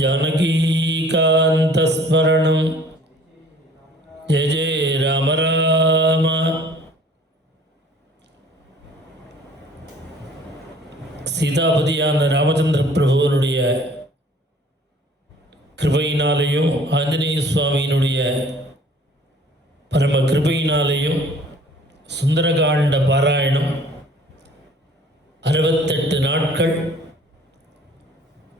जानकीकान्तस्मरणं जय जय राम राम. சீதாபதியான ராமச்சந்திர பிரபுவனுடைய கிருபையினாலேயும் ஆஞ்சநேய சுவாமியினுடைய பரம கிருபையினாலேயும் சுந்தரகாண்ட பாராயணம் 68 நாட்கள்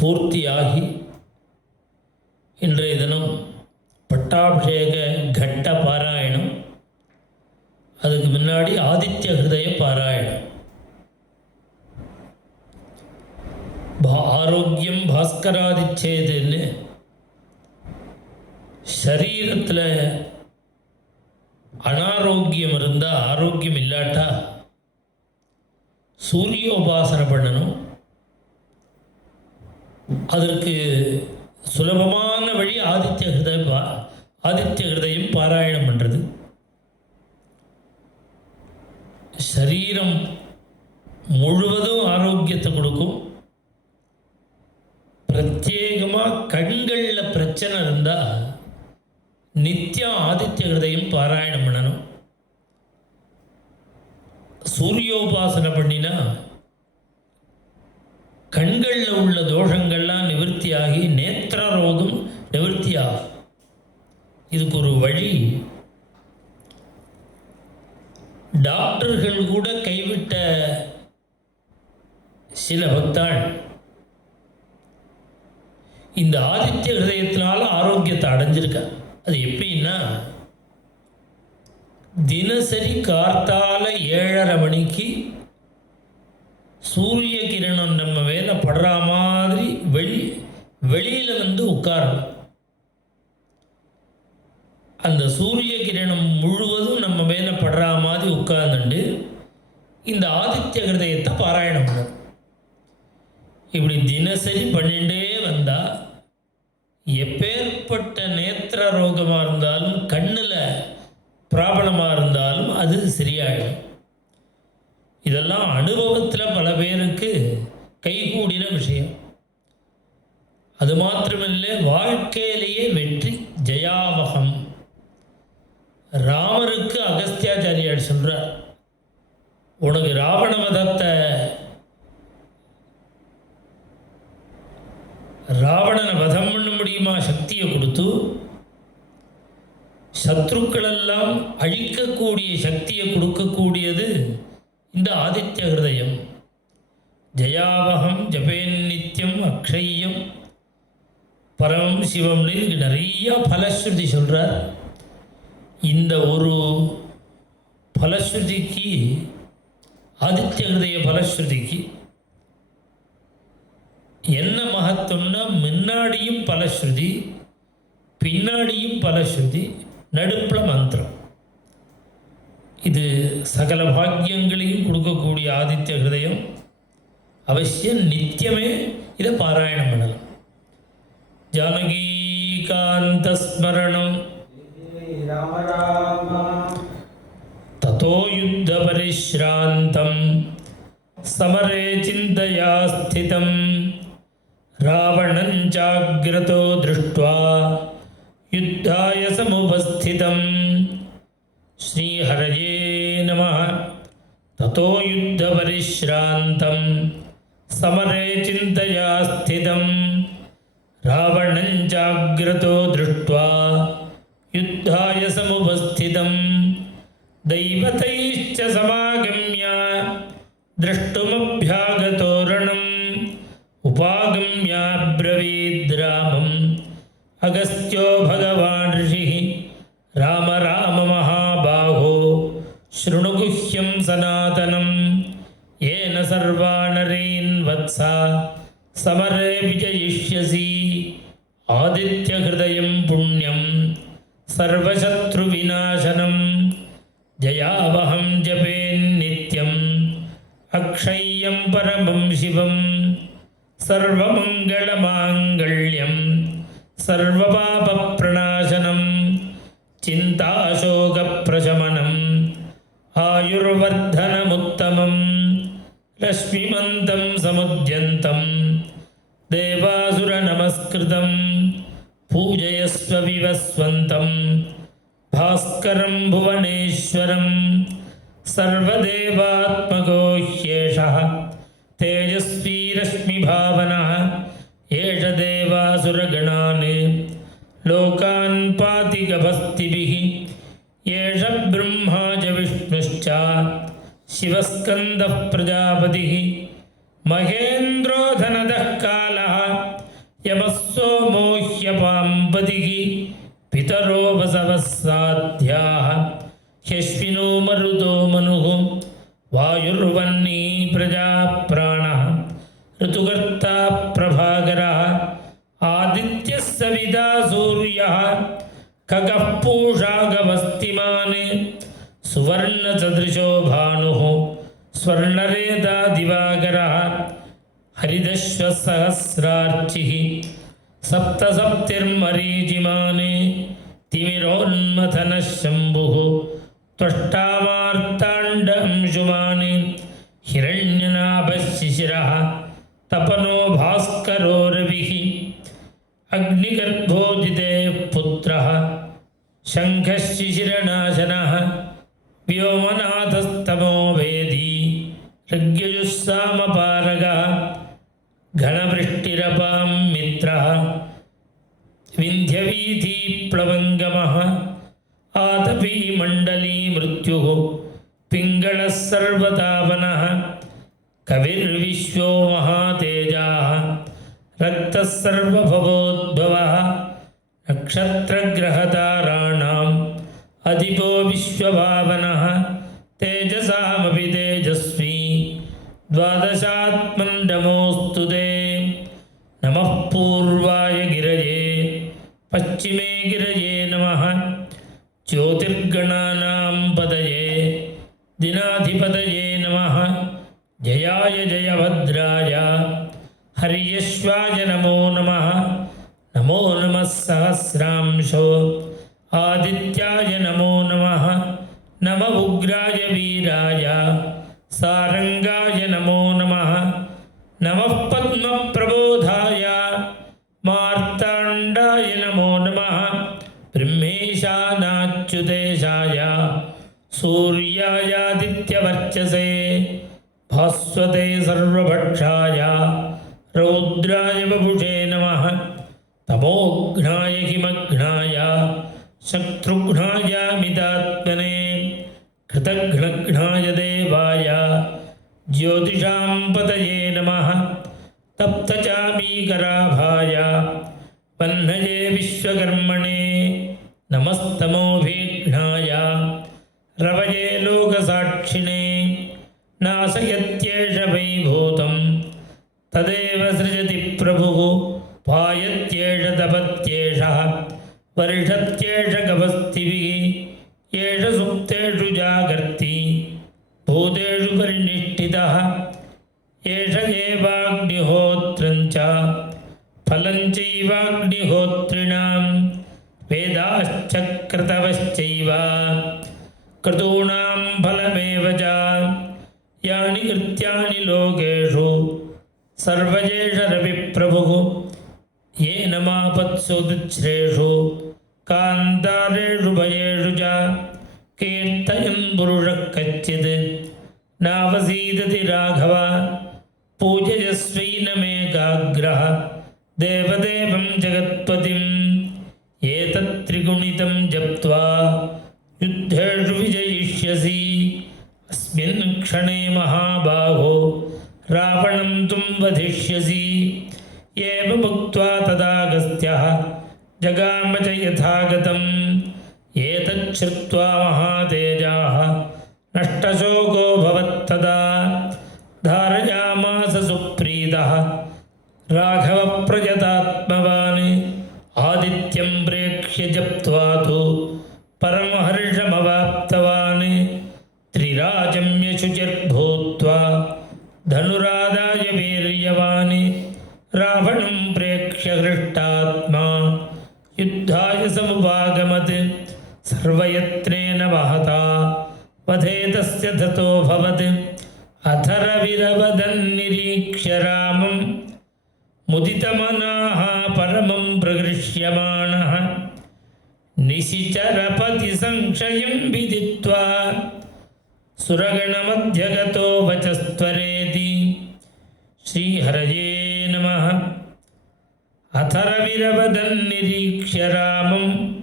பூர்த்தியாகி இன்றைய தினம் பட்டாபிஷேக கட்ட பாராயணம், அதுக்கு முன்னாடி ஆதித்ய ஹிருதய பாராயணம். ஆரோக்கியம் பாஸ்கராதிச்சேதுன்னு சரீரத்தில் அனாரோக்கியம் இருந்தால், ஆரோக்கியம் இல்லாட்டா சூரியோபாசனை பண்ணணும். அதற்கு சுலபமான வழி ஆதித்ய ஹிருதயம் பாராயணம் பண்ணுறது. சரீரம் முழுவதும் ஆரோக்கியத்தை கொடுக்கும். பிரத்யேகமாக கண்களில் பிரச்சனை இருந்தால் நித்தியம் ஆதித்ய ஹிருதயம் பாராயணம் பண்ணணும். சூரியோபாசனை பண்ணினா கண்களில் உள்ள தோஷங்கள்லாம் நிவர்த்தியாகி நேத்திர ரோகம் நிவர்த்தியாகும். இதுக்கு ஒரு வழி டாக்டர்கள் கூட கைவிட்ட சில பக்தாள் இந்த ஆதித்ய ஹிருதயத்தினால ஆரோக்கியத்தை அடைஞ்சிருக்க. அது எப்படின்னா, தினசரி கார்த்தால 7:30 மணிக்கு சூரிய கிரணம் நம்ம மேலே படுற மாதிரி வெளியில் வந்து உட்காரணும். அந்த சூரிய கிரணம் முழுவதும் நம்ம மேலே படுற மாதிரி உட்கார்ந்துட்டு இந்த ஆதித்ய ஹிருதயத்தை பாராயணம் பண்ணணும். இப்படி தினசரி பண்ணிகிட்டே வந்தால் எப்பேற்பட்ட நேத்திர ரோகமாக இருந்தாலும், கண்ணில் ப்ராப்ளமாக இருந்தாலும் அது சரியாயிடும். இதெல்லாம் அனுபவத்தில் பல பேருக்கு கைகூடின விஷயம். அது மாத்திரமில்லை, வாழ்க்கையிலேயே வெற்றி ஜெயாவகம். ராமருக்கு அகஸ்தியாச்சாரியார் சொல்கிறார், உனக்கு ராவணனை வதம் பண்ண முடியுமா சக்தியை கொடுத்து, சத்ருக்களெல்லாம் அழிக்கக்கூடிய சக்தியை கொடுக்கக்கூடியது இந்த ஆதித்ய ஹிருதயம். ஜெயாவகம் ஜபேன் நித்தியம் அக்ஷயம் பரமம் சிவம்னு நிறைய பலஸ்ருதி சொல்கிறார். இந்த ஒரு பலஸ்ருதிக்கு, ஆதித்ய ஹிருதய பலஸ்ருதிக்கு என்ன மகத்துவம்னா, முன்னாடியும் பலஸ்ருதி, பின்னாடியும் பலஸ்ருதி, நடுப்பில் மந்திரம். இது சகல பாக்கியங்களையும் கொடுக்கக்கூடிய ஆதித்ய ஹிருதயம். அவசியம் நித்தியமே இதை பாராயணம் பண்ணலாம். ஜானகீகாந்தஸ்மரணம் ததோ யுத்த பரிஸ்ராந்தம் சமரே சிந்தயா ஸ்திதம் ராவணம் ஜாக்ரதோ திருஷ்ட்வா யுத்தாய சமுபஸ்திதம். ஸ்ரீஹரயே நமः. ததோ யுத்த பரிஸ்ராந்தம் சமரே சிந்தயா ஸ்திதம் ராவணம் ஜாக்ரதோ திருஷ்ட்வா யுத்தாய சமுபஸ்திதம். दैवतैश्च समागम्य द्रष्टुमभ्यागतोरणम् उपागम्याब्रवीद्रामम् अगस्त्यो भगवान् ऋषिः राम राम महाबाहो शृणुगुह्यं सनातनं येन सर्वा नरेन् वत्सा समरे विजयिष्यसि. आदित्यहृदयं पुण्यं सर्वशत्रुविनाशनं जयावहं जपेन्नित्यम् अक्षय्यं परमं शिवं सर्वमङ्गलमाङ्गल्यं सर्वपापप्रणाशनं चिन्ताशोकप्रशमनम् आयुर्वर्धनमुत्तमं लक्ष्मीमन्तं समुद्यन्तं देवासुरनमस्कृतं पूजयस्व विवस्वन्तं भास्करं भुवनेश्वरं सर्वदेवात्मको ह्येषः तेजस्वी रश्मिभावनः एष देवासुरगणान् लोकान् पाति गभस्तिभिः एष ब्रह्मा च विष्णुश्च शिवस्कन्दः प्रजापतिः महेन्द्रो धनदः कालः यमः सोमो ह्यपाम्पतिः पितरो वसवः साध्याः ह्यश्विनो मरुतो मनुः वायुर्वह्नी प्रजाप्राणः ऋतुकर्ता प्रभाकरः आदित्यः सविता सूर्यः खगः पूषा गभस्तिमान् सुवर्णसदृशो भानुः स्वर्णरेता दिवाकरः हरिदश्वसहस्रार्चिः सप्तसप्तिर्मरीचिमान् तिमिरोन्मथनः शम्भुः त्वष्टामार्ताण्ड अंशुमान् हिरण्यनाभः शिशिरः तपनो भास्करो रविः अग्निगर्भोदितेः पुत्रः शङ्खः शिशिरनाशनः व्योमनाथस्तमो वेदी ऋग्यजुस्सामपारगः घनवृष्टिरपां मित्रः विन्ध्यवीथीप्लवङ्गमः आतपी मण्डली मृत्युः पिङ्गळः सर्वतापनः कविर्विश्वो महातेजाः रक्तः सर्वभवोद्भवः नक्षत्रग्रहताराणाम् अधिपो विश्वभावनः तेजसामपि तेजस्वी द्वादशात्मन् नमोऽस्तु ते नमः पूर्वाय गिरये पश्चिमे गिरये नमः ज्योतिर्गणानां पतये दिनाधिपतये नमः जयाय जयभद्राय हर्यश्वाय नमो नमः नमो नमः सहस्रांशो आदित्याय नमो नमः नम उग्राय वीराय सारंगाय नमो नमः नमः पद्मप्रबोधाय मार्ताण्डाय नमो नमः ब्रह्मेशानाच्युतेशाय सूर्यायादित्यवर्चसे भास्वते सर्वभक्षाय रौद्राय वपुषे नमः तमोघ्नाय हिमघ्नाय शत्रुघ्नाय मितात्मने कृतघ्नघ्नाय देवाय ज्योतिषां पतये नमः तप्तचामीकराभाय वह्नये विश्वकर्मणे नमस्तमोभिघ्नाय रवये लोकसाक्षिणे नाशयत्येष वैभूतं तदेव सृजति प्रभुः पायत्येष तपत्येषः वर्षत्येष गभस्तिभिः एष सुप्तेषु जागर्ति भूतेषु परिनिष्ठितः एष एवाग्निहोत्रं च फलं चैवाग्निहोत्रिणां वेदाश्च क्रतवश्चैव क्रतूणां फलमेव च यानि कृत्यानि लोकेषु सर्वजेष रविप्रभुः ये नमापत्सु दुच्छ्रेषु कान्तारेषु भयेषु च कीर्तयन् पुरुषः कच्चित् नावसीदति राघव पूजयस्वैनमेकाग्रः देवदेवं जगत्पतिम् एतत्त्रिगुणितं जप्त्वा युद्धेषु विजयिष्यसि अस्मिन् क्षणे महाबाहो रावणं त्वं वधिष्यसि एवमुक्त्वा तदागस्त्यः जगाम च यथागतम् एतच्छ्रुत्वा महातेजाः नष्टशोको भवत्तदा धारयामास सुप्रीतः राघवप्रयतात्मवान् आदित्यं प्रेक्ष्य जप्त्वा तु परमहर्षमवाप्तवान् त्रिराजम्यशुचिर्भूत्वा धनुरादाय वीर्यवान् रावणं प्रेक्ष्य हृष्टात्मा युद्धाय समुपागमत् सर्वयत्नेन महता वधे तस्य ततोऽभवत् अथर्वविरवदन्निरीक्ष्य रामं मुदितमनाः परमं प्रगृह्यमाणः निशिचरपति संशयं विदित्वा सुरगणमध्यगतो वचस्त्वरेति। श्रीहरये नमः। अथरविरवदन्निरीक्ष्य रामं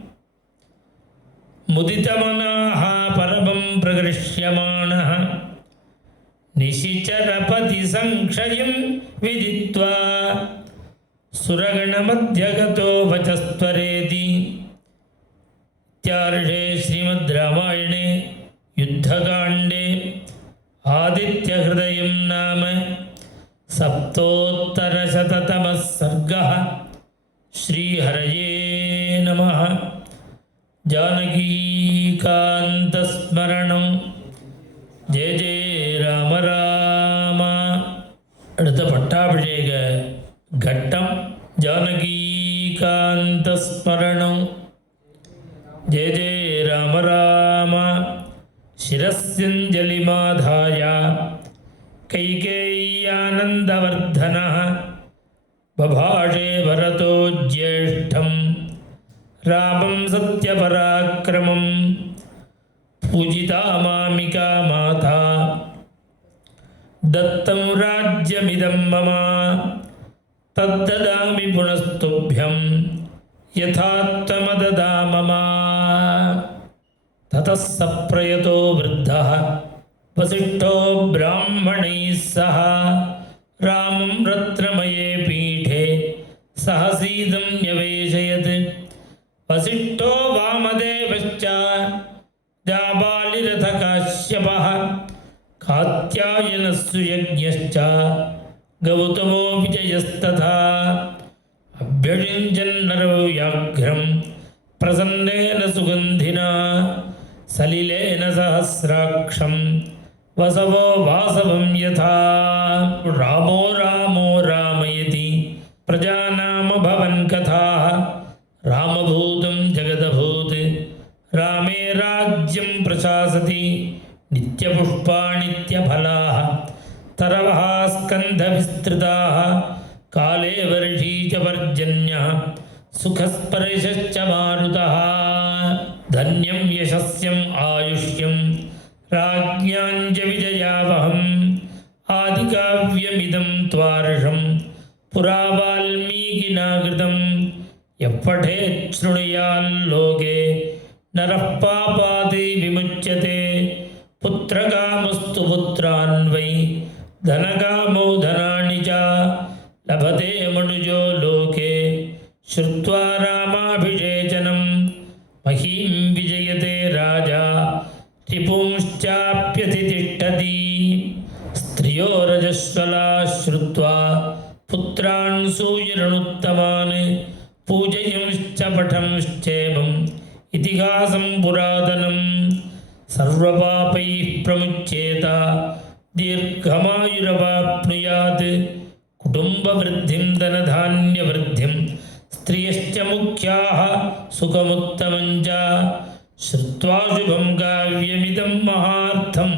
मुदितमनाः परमं प्रगृह्यमाणः निशिचरपति संशयं विदित्वा सुरगणमध्यगतो वचस्त्वरेति। इत्यार्षे श्रीमद् रामायणे युद्धकाण्डे आदित्यहृदयं नाम सप्तोत्तरशततमः सर्गः। श्रीहरये नमः। जानकीकान्तस्मरणं जय जय राम राम. அடுத்த பட்டாபிஷேக கட்டம் जानकीकान्तस्मरणं जय जय राम राम. शिरस्यञ्जलिमाधाय कैकेय्यानन्दवर्धनः बभाषे भरतो ज्येष्ठं रामं सत्यपराक्रमं पूजिता मामिका माता दत्तं राज्यमिदं मम तद्ददामि पुनस्तुभ्यं यथा त्वमददा मम. ततः सप्रयतो वृद्धः वसिष्ठो ब्राह्मणैः सह रामं रत्नमये पीठे सहसीदं न्यवेशयत्. वसिष्ठो वामदेवश्च जाबालिरथकाश्यपः कात्यायनः सुयज्ञश्च गौतमो विजयस्तथा. अभ्यषिञ्चन्नरो व्याघ्रं प्रसन्नेन सुगन्धिना सलिलेन सहस्राक्षं वसवो वासवं यथा. रामो रामो रामयति प्रजानामभवन् कथाः रामभूतं जगदभूत् रामे राज्यं प्रशासति. नित्यपुष्पाणित्यफलाः तरवः स्कन्धविस्तृताः काले वर्षी च पर्जन्यः सुखस्पर्शश्च मारुतः. धन्यं यशस्यम् आयुष्यं राज्ञाञ्च विजयावहम् आदिकाव्यमिदं त्वार्षं पुरा वाल्मीकिना कृतं. यः पठेत् शृणुयाल्लोके नरः पापात् विमुच्यते. पुत्रकामस्तु पुत्रान् वै धनकामो धनानि च लभते मनुजो लोके श्रुत्वा रामाभिषेचनं. महीं विजयते राजा रिपुंश्चाप्यतिष्ठति. स्त्रियो रजस्वलाः श्रुत्वा पुत्रान् सूयरनुत्तमान् पूजयंश्च पठंश्चेमम् इतिहासं पुरातनं. सर्वपापैः प्रमुच्येत दीर्घमायुरवाप्नुयात्. कुटुम्बवृद्धिं धनधान्यवृद्धिं स्त्रियश्च मुख्याः सुखमुत्तमं च. श्रुत्वा शुभं काव्यमिदं महार्थं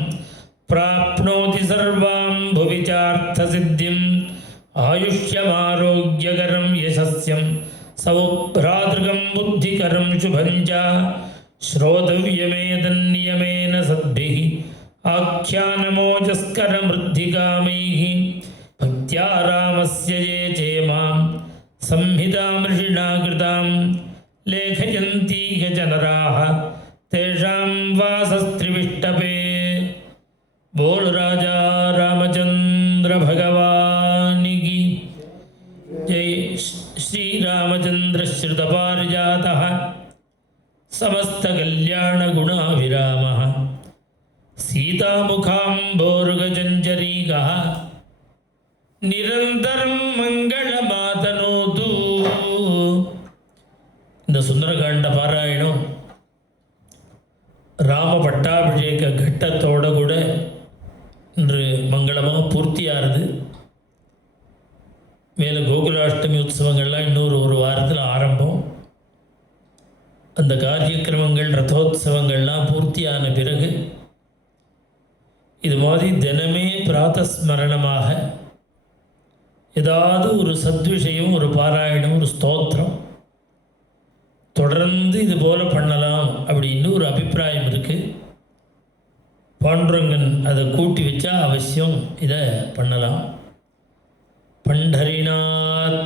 प्राप्नोति सर्वां भुवि चार्थसिद्धिम्. आयुष्यमारोग्यकरं यशस्यं सौभ्रातृकं बुद्धिकरं शुभं च. श्रोतव्यमेतन्नियमेन सद्भिः आख्यानमोजस्करमृद्धिकामैः. भक्त्या रामस्य ये चेमां संहितामृषिणा कृतां लेखयन्ति गजनराः तेषां वासस्त्रिविष्टपे. बोल राजा रामचंद्र भगवान की जय. श्री रामचंद्र श्रुतपारिजातः समस्तकल्याणगुणाभिरामः सीतामुखाम्भोरुगचञ्चरीकः निरन्तरं मङ्गलमातनोतु. இந்த சுந்தரகாண்ட பாராயணம் ராம பட்டாபிஷேக கட்டத்தோட கூட இன்று மங்களமாக பூர்த்தியாகிறது. மேலும் கோகுலாஷ்டமி உற்சவங்கள்லாம் இன்னொரு வாரத்தில் ஆரம்பம். அந்த காரியக்கிரமங்கள் ரதோத்சவங்கள்லாம் பூர்த்தியான பிறகு இது மாதிரி தினமே பிராத்தஸ்மரணமாக ஏதாவது ஒரு சத்விஷயம், ஒரு பாராயணம், ஒரு ஸ்தோத்திரம் தொடர்ந்து இது போல் பண்ணலாம் அப்படின்னு ஒரு அபிப்பிராயம் இருக்குது. பாண்டுரங்கன் அதை கூட்டி வச்சா அவசியம் இதை பண்ணலாம். பண்டரிநாத்